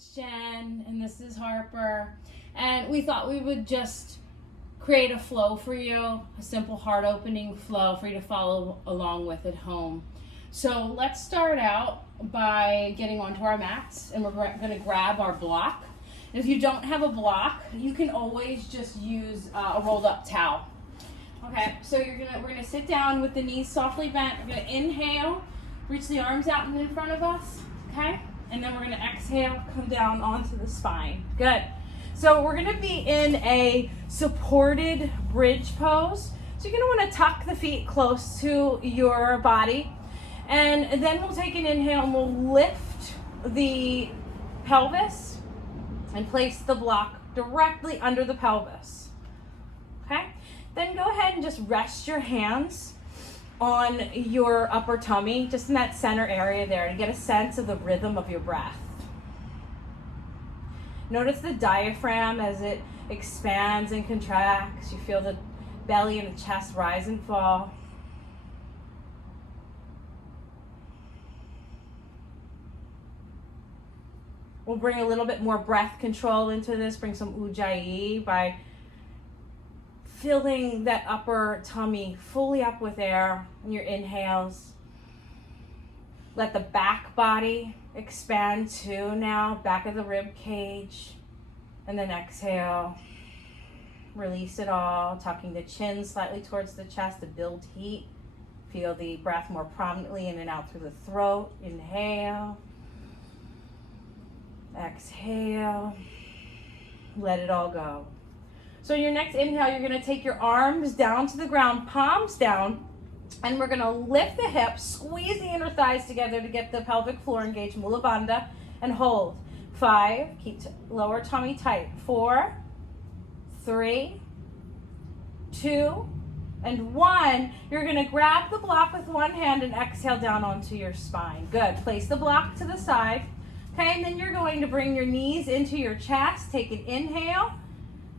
it's Jen, and this is Harper, and we thought we would just create a flow for you, a simple heart-opening flow for you to follow along with at home. So let's start out by getting onto our mats, and we're going to grab our block. And if you don't have a block, you can always just use a rolled-up towel. Okay, so we're gonna sit down with the knees softly bent. We're gonna inhale, reach the arms out and in front of us. Okay, and then we're gonna exhale, come down onto the spine. Good. So we're gonna be in a supported bridge pose. So you're gonna want to tuck the feet close to your body, and then we'll take an inhale and we'll lift the pelvis and place the block directly under the pelvis. Okay. Then go ahead and just rest your hands on your upper tummy, just in that center area there, to get a sense of the rhythm of your breath. Notice the diaphragm as it expands and contracts. You feel the belly and the chest rise and fall. We'll bring a little bit more breath control into this, bring some ujjayi by filling that upper tummy fully up with air in your inhales. Let the back body expand too now, back of the rib cage. And then exhale. Release it all, tucking the chin slightly towards the chest to build heat. Feel the breath more prominently in and out through the throat. Inhale. Exhale. Let it all go. So your next inhale, you're going to take your arms down to the ground, palms down, and we're going to lift the hips, squeeze the inner thighs together to get the pelvic floor engaged, Mula Bandha, and hold. 5, keep lower tummy tight. 4, 3, 2, and 1. You're going to grab the block with one hand and exhale down onto your spine. Good. Place the block to the side. Okay, and then you're going to bring your knees into your chest. Take an inhale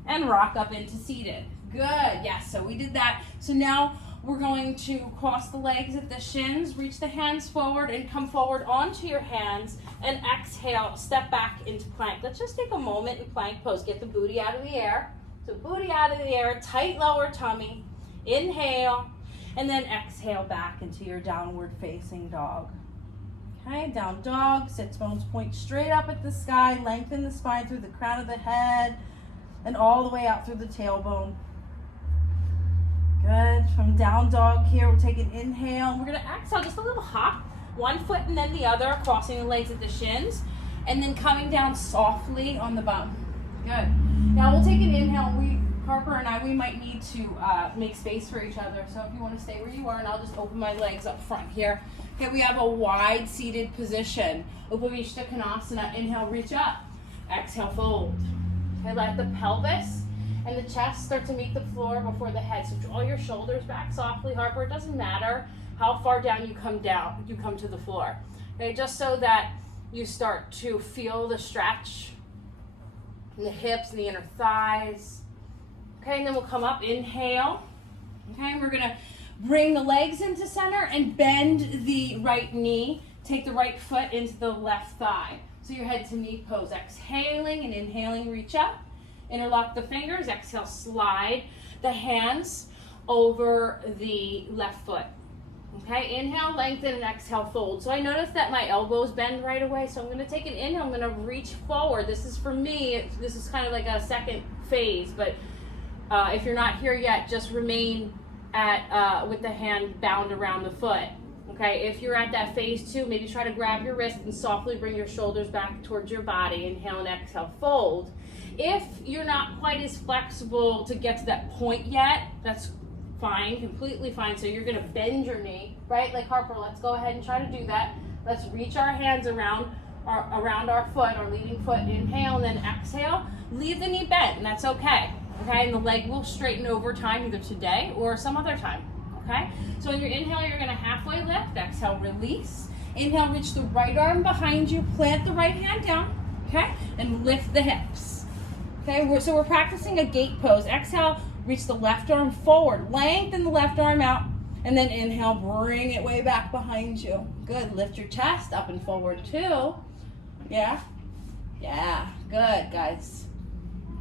and rock up into seated. Good. Yes, so we did that. So now we're going to cross the legs at the shins, reach the hands forward and come forward onto your hands, and exhale, step back into plank. Let's just take a moment in plank pose. Get the booty out of the air. So booty out of the air, tight lower tummy. Inhale, and then exhale back into your downward facing dog. Okay, down dog, sits bones point straight up at the sky, lengthen the spine through the crown of the head, and all the way out through the tailbone. Good. From down dog here, we'll take an inhale. We're going to exhale, just a little hop. One foot and then the other, crossing the legs at the shins, and then coming down softly on the bum. Good. Now we'll take an inhale. Harper and I, we might need to make space for each other. So if you want to stay where you are, and I'll just open my legs up front here. Okay, we have a wide seated position. Upavishta Konasana. Inhale, reach up. Exhale, fold. Okay, let the pelvis and the chest start to meet the floor before the head. So draw your shoulders back softly, Harper. It doesn't matter how far down you come to the floor. Okay, just so that you start to feel the stretch in the hips and the inner thighs. Okay, and then we'll come up, inhale. Okay, and we're gonna bring the legs into center and bend the right knee. Take the right foot into the left thigh. So your head to knee pose. Exhaling and inhaling, reach up. Interlock the fingers. Exhale, slide the hands over the left foot. Okay, inhale, lengthen, and exhale, fold. So I noticed that my elbows bend right away. So I'm going to take an inhale. I'm going to reach forward. This is for me. This is kind of like a second phase. But if you're not here yet, just remain at with the hand bound around the foot. Okay, if you're at that phase 2, maybe try to grab your wrist and softly bring your shoulders back towards your body. Inhale and exhale, fold. If you're not quite as flexible to get to that point yet, that's fine, completely fine. So you're gonna bend your knee, right? Like Harper, let's go ahead and try to do that. Let's reach our hands around our foot, our leading foot. Inhale and then exhale. Leave the knee bent, and that's okay. Okay, and the leg will straighten over time, either today or some other time. Okay, so in your inhale, you're going to halfway lift. Exhale, release. Inhale, reach the right arm behind you. Plant the right hand down. Okay, and lift the hips. Okay, so we're practicing a gate pose. Exhale, reach the left arm forward. Lengthen the left arm out. And then inhale, bring it way back behind you. Good. Lift your chest up and forward too. Yeah. Yeah, good, guys.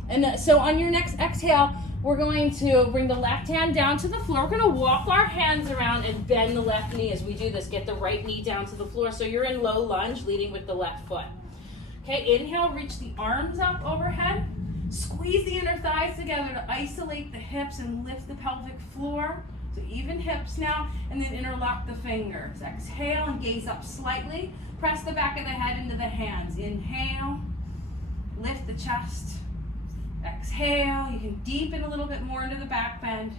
And so on your next exhale, we're going to bring the left hand down to the floor. We're going to walk our hands around and bend the left knee as we do this. Get the right knee down to the floor. So you're in low lunge, leading with the left foot. Okay, inhale, reach the arms up overhead. Squeeze the inner thighs together to isolate the hips and lift the pelvic floor. So even hips now, and then interlock the fingers. Exhale and gaze up slightly. Press the back of the head into the hands. Inhale, lift the chest. Exhale, you can deepen a little bit more into the back bend.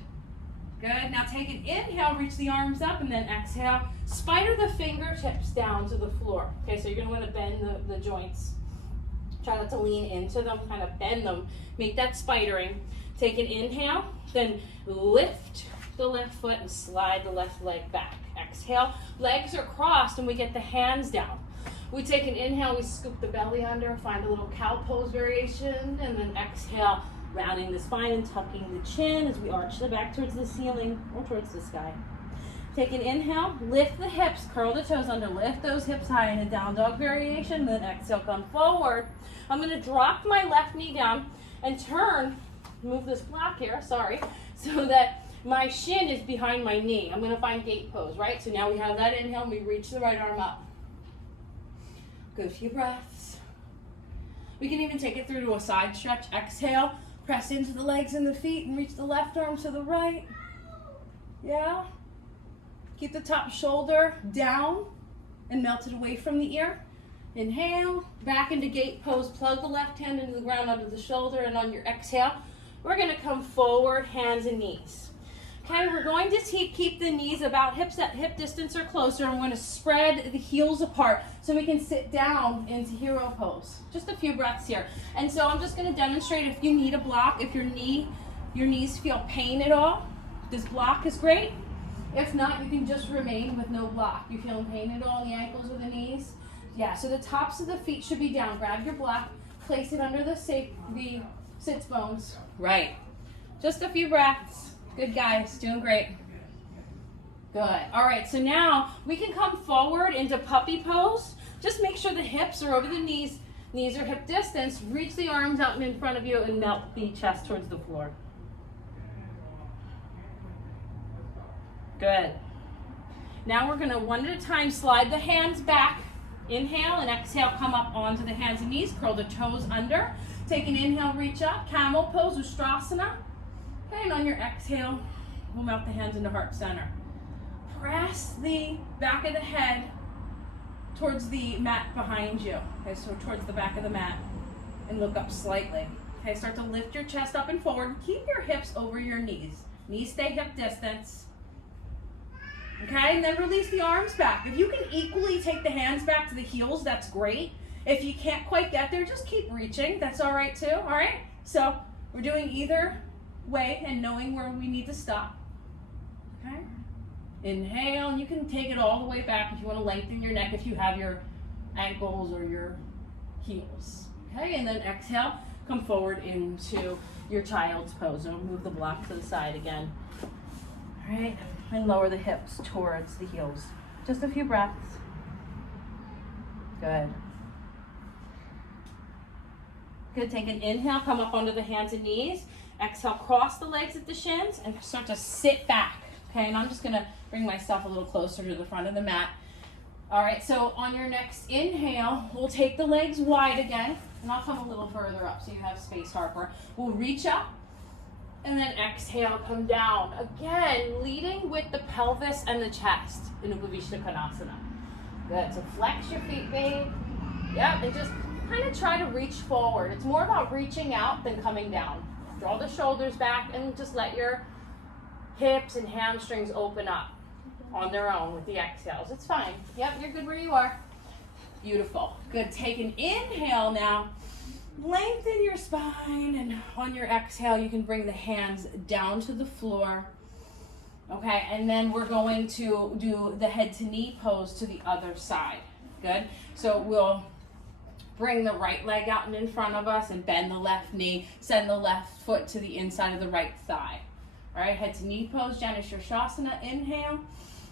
Good, now take an inhale, reach the arms up, and then exhale. Spider the fingertips down to the floor. Okay, so you're gonna wanna bend the joints. Try not to lean into them, kind of bend them. Make that spidering. Take an inhale, then lift the left foot and slide the left leg back. Exhale, legs are crossed and we get the hands down. We take an inhale, we scoop the belly under, find a little cow pose variation, and then exhale, rounding the spine and tucking the chin as we arch the back towards the ceiling or towards the sky. Take an inhale, lift the hips, curl the toes under, lift those hips high in a down dog variation, then exhale, come forward. I'm gonna drop my left knee down and turn, move this block here, sorry, so that my shin is behind my knee. I'm gonna find gate pose, right? So now we have that inhale, we reach the right arm up. Good few breaths. We can even take it through to a side stretch. Exhale, press into the legs and the feet and reach the left arm to the right. Yeah. Keep the top shoulder down and melt it away from the ear. Inhale, back into gate pose. Plug the left hand into the ground under the shoulder, and on your exhale, we're gonna come forward, hands and knees. Okay, we're going to keep the knees about hips at hip distance or closer. I'm going to spread the heels apart so we can sit down into hero pose. Just a few breaths here. And so I'm just going to demonstrate if you need a block, if your knees feel pain at all, this block is great. If not, you can just remain with no block. You feeling pain at all in the ankles or the knees? Yeah, so the tops of the feet should be down. Grab your block, place it under the sits bones. Right. Just a few breaths. Good, guys, doing great. Good. All right, so now we can come forward into puppy pose. Just make sure the hips are over the knees. Knees are hip distance. Reach the arms out in front of you and melt the chest towards the floor. Good. Now we're gonna one at a time slide the hands back. Inhale and exhale, come up onto the hands and knees. Curl the toes under. Take an inhale, reach up. Camel pose, Ustrasana. Okay, and on your exhale, we'll melt the hands into heart center. Press the back of the head towards the mat behind you. Okay, so towards the back of the mat, and look up slightly. Okay, start to lift your chest up and forward. Keep your hips over your knees. Knees stay hip distance. Okay, and then release the arms back. If you can equally take the hands back to the heels, that's great. If you can't quite get there, just keep reaching. That's all right too, all right? So we're doing either way and knowing where we need to stop. Okay, inhale, and you can take it all the way back if you want to lengthen your neck if you have your ankles or your heels. Okay, and then exhale, come forward into your child's pose. And move the block to the side again. All right, and lower the hips towards the heels. Just a few breaths. Good. Good, take an inhale, come up onto the hands and knees. Exhale, cross the legs at the shins and start to sit back. Okay, and I'm just gonna bring myself a little closer to the front of the mat. All right, so on your next inhale, we'll take the legs wide again, and I'll come a little further up so you have space, Harper. We'll reach up, and then exhale, come down. Again, leading with the pelvis and the chest in Upavishta Konasana. Good, so flex your feet, babe. Yep, and just kind of try to reach forward. It's more about reaching out than coming down. Draw the shoulders back and just let your hips and hamstrings open up on their own with the exhales. It's fine. Yep, you're good where you are. Beautiful. Good. Take an inhale now. Lengthen your spine, and on your exhale, you can bring the hands down to the floor. Okay, and then we're going to do the head to knee pose to the other side. Good. So we'll bring the right leg out and in front of us and bend the left knee. Send the left foot to the inside of the right thigh. All right, head to knee pose, Janushirshasana. Inhale,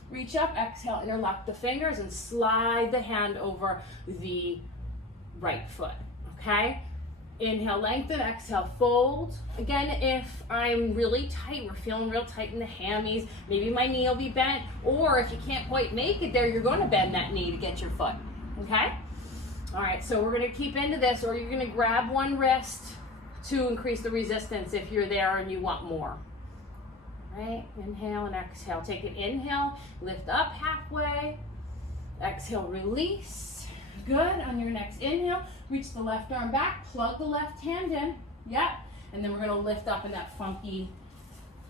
reach up, exhale, interlock the fingers and slide the hand over the right foot. okay? Inhale, lengthen, exhale, fold. Again, if I'm really tight, we're feeling real tight in the hammies, maybe my knee will be bent, or if you can't quite make it there, you're going to bend that knee to get your foot, okay? All right, so we're going to keep into this, or you're going to grab one wrist to increase the resistance if you're there and you want more. Right? Inhale and exhale. Take an inhale, lift up halfway. Exhale, release. Good. On your next inhale, reach the left arm back, plug the left hand in. Yep. And then we're going to lift up in that funky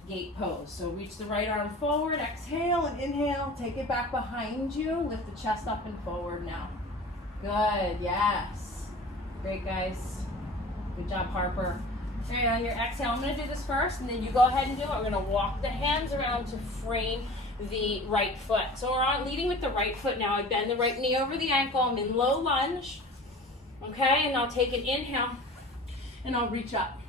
gate pose. So reach the right arm forward, exhale and inhale. Take it back behind you. Lift the chest up and forward now. Good. Yes. Great, guys. Good job, Harper. All right, on your exhale, I'm going to do this first, and then you go ahead and do it. We're going to walk the hands around to frame the right foot. So we're on leading with the right foot now. I bend the right knee over the ankle. I'm in low lunge. Okay, and I'll take an inhale, and I'll reach up.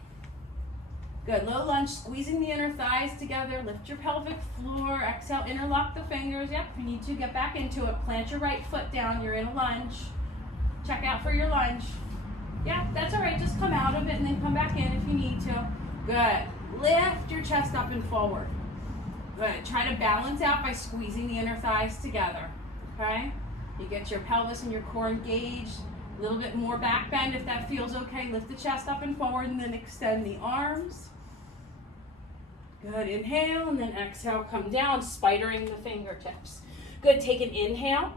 Good, low lunge, squeezing the inner thighs together. Lift your pelvic floor. Exhale, interlock the fingers. Yep, if you need to, get back into it. Plant your right foot down. You're in a lunge. Check out for your lunge. Yeah, that's all right. Just come out of it and then come back in if you need to. Good. Lift your chest up and forward. Good. Try to balance out by squeezing the inner thighs together. Okay? You get your pelvis and your core engaged. A little bit more back bend if that feels okay. Lift the chest up and forward and then extend the arms. Good. Inhale and then exhale. Come down, spidering the fingertips. Good. Take an inhale.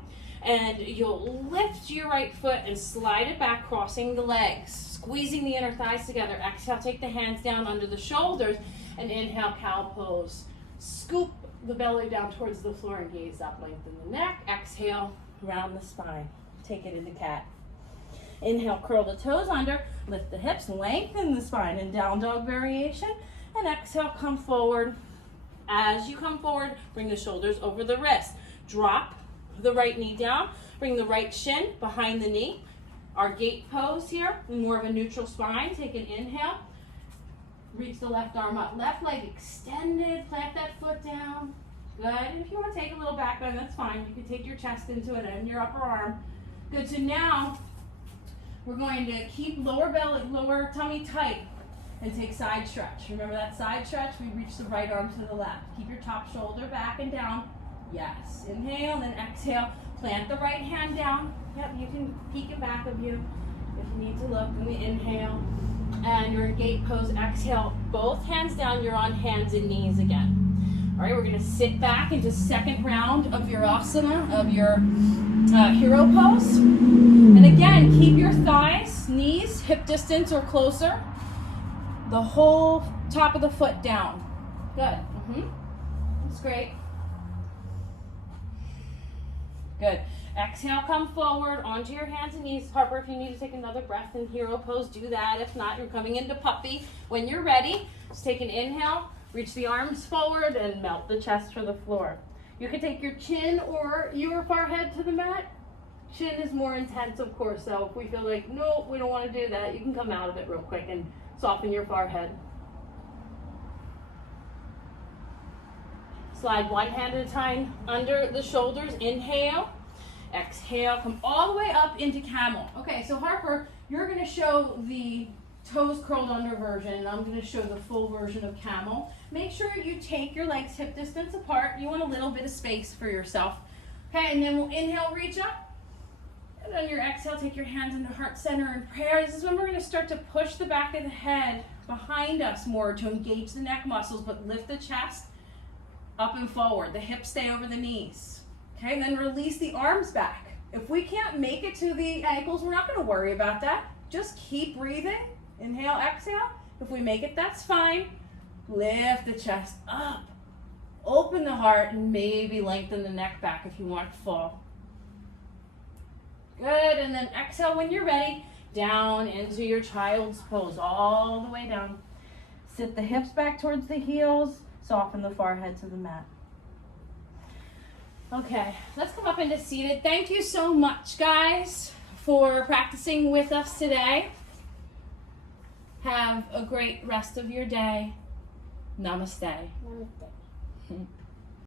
And you'll lift your right foot and slide it back, crossing the legs, squeezing the inner thighs together. Exhale, take the hands down under the shoulders, and inhale, cow pose. Scoop the belly down towards the floor and gaze up, lengthen the neck. Exhale, round the spine. Take it into cat. Inhale, curl the toes under, lift the hips, lengthen the spine in down dog variation. And exhale, come forward. As you come forward, bring the shoulders over the wrist. Drop the right knee down, bring the right shin behind the knee. Our gate pose here, more of a neutral spine. Take an inhale, reach the left arm up, left leg extended, plant that foot down. Good. If you want to take a little back bend, that's fine. You can take your chest into it and your upper arm. Good. So now we're going to keep lower belly, lower tummy tight and take side stretch. Remember that side stretch? We reach the right arm to the left. Keep your top shoulder back and down. Yes. Inhale, then exhale. Plant the right hand down. Yep, you can peek it back of you if you need to look. Let me inhale. And you're in gate pose. Exhale. Both hands down. You're on hands and knees again. All right, we're going to sit back into second round of your asana, of your hero pose. And again, keep your thighs, knees, hip distance or closer. The whole top of the foot down. Good. That's great. Good. Exhale, come forward onto your hands and knees. Harper, if you need to take another breath in hero pose, do that. If not, you're coming into puppy. When you're ready, just take an inhale, reach the arms forward, and melt the chest to the floor. You can take your chin or your forehead to the mat. Chin is more intense, of course, so if we feel like, no, we don't want to do that, you can come out of it real quick and soften your forehead. Slide one hand at a time under the shoulders. Inhale. Exhale. Come all the way up into camel. Okay, so Harper, you're going to show the toes curled under version, and I'm going to show the full version of camel. Make sure you take your legs hip distance apart. You want a little bit of space for yourself. Okay, and then we'll inhale, reach up. And on your exhale, take your hands into heart center and prayer. This is when we're going to start to push the back of the head behind us more to engage the neck muscles, but lift the chest up and forward. The hips stay over the knees. Okay, and then release the arms back. If we can't make it to the ankles, we're not going to worry about that. Just keep breathing. Inhale, exhale. If we make it, that's fine. Lift the chest up. Open the heart and maybe lengthen the neck back if you want to fall. Good, and then exhale when you're ready. Down into your child's pose, all the way down. Sit the hips back towards the heels. Soften the forehead to the mat. Okay, let's come up into seated. Thank you so much, guys, for practicing with us today. Have a great rest of your day. Namaste. Namaste.